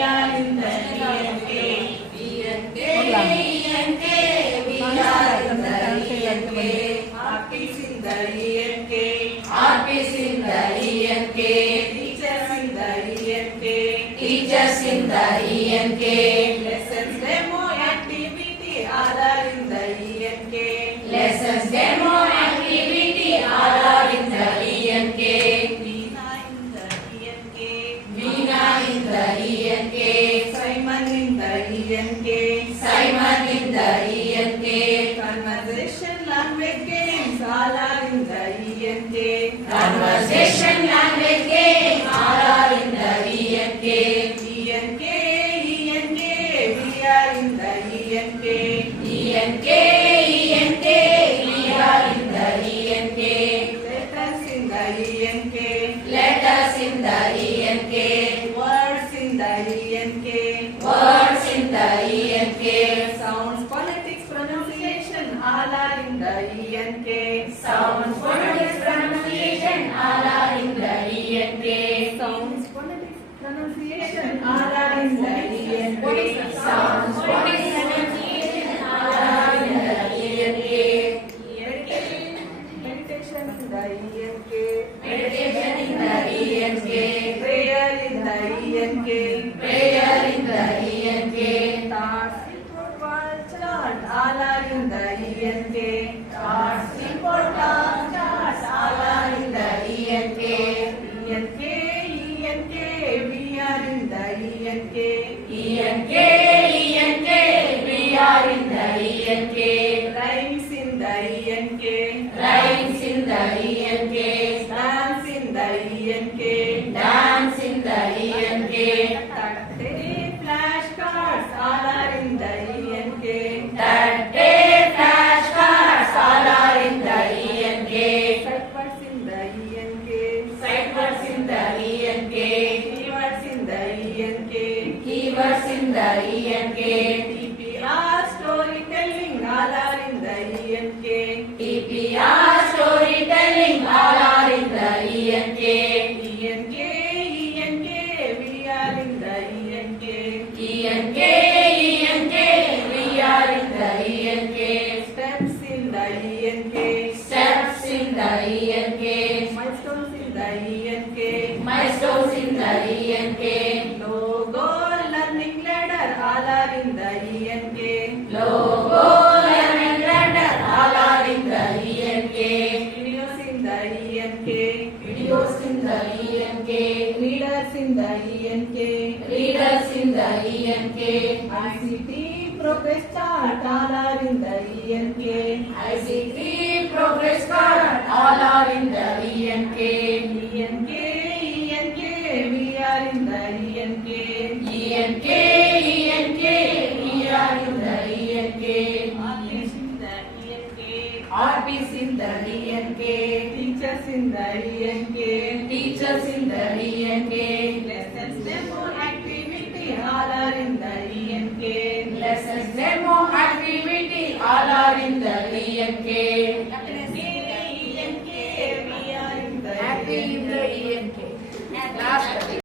are in the ENK. ENK, ENK, we are in the ENK. Artists in the ENK. Artists in the ENK. Teachers in the ENK. Teachers in the ENK. Lessons, demo, activity, all are in the ENK. Lessons, demo, activity, all are in the ENK. Veena in the ENK. Veena in the ENK. Simon in the ENK. Simon in the ENK. Conversation, language games, all are in the ENK. Conversation, language games, all are in the ENK. ENK, ENK, we are in the ENK. ENK, ENK, we are in the ENK. Letters in the ENK. Letters in the ENK. Words in the ENK. Words in the ENK. Sounds, phonetics, pronunciation, all are in the ENK. Sounds, phonetics, pronunciation, all are in the ENK. Sounds, phonetics, pronunciation, all are in the ENK. Sounds, phonetics, pronunciation, all are in the ENK. Meditation in the ENK. Meditation in the ENK. Prayer in the ENK. Prayer in the ENK. Thoughts, report, wall chart, all are in the ENK. Thoughts, report, wall charts, all are in the ENK. ENK, ENK, we are in the ENK. ENK, ENK, we are in the ENK. Rhymes in the ENK. Rhymes in the ENK. Dance in the ENK. Dance in the ENK. Flashcards, all are in the ENK. Flashcards, all are in the ENK. Sight words in the ENK. Sight words in the ENK. Keywords in the ENK. Keywords in the ENK. TPR storytelling, all are in the ENK. TPR storytelling, all are in the ENK. ENK, ENK, we are in the ENK. ENK, ENK, we are in the ENK. Steps in the ENK. Steps in the ENK. Milestones in the ENK. Milestones in the ENK. Logo, learning ladder, all are in the ENK. Logo, learning ladder, all are in the ENK. Videos in the ENK. Videos in the ENK. Readers in the ENK. Readers in the ENK. ICT progress chart, all are in the ENK. ICT progress chart, all are in the ENK. ENK, ENK, we are in the ENK. ENK, ENK, we are in the ENK. Artists in the ENK. Artists in the ENK. Teachers in the ENK. Teachers in the ENK. Lessons, demo, activity, all are in the ENK. Lessons, demo, activity, all are in the ENK. ENK, we are in the ENK.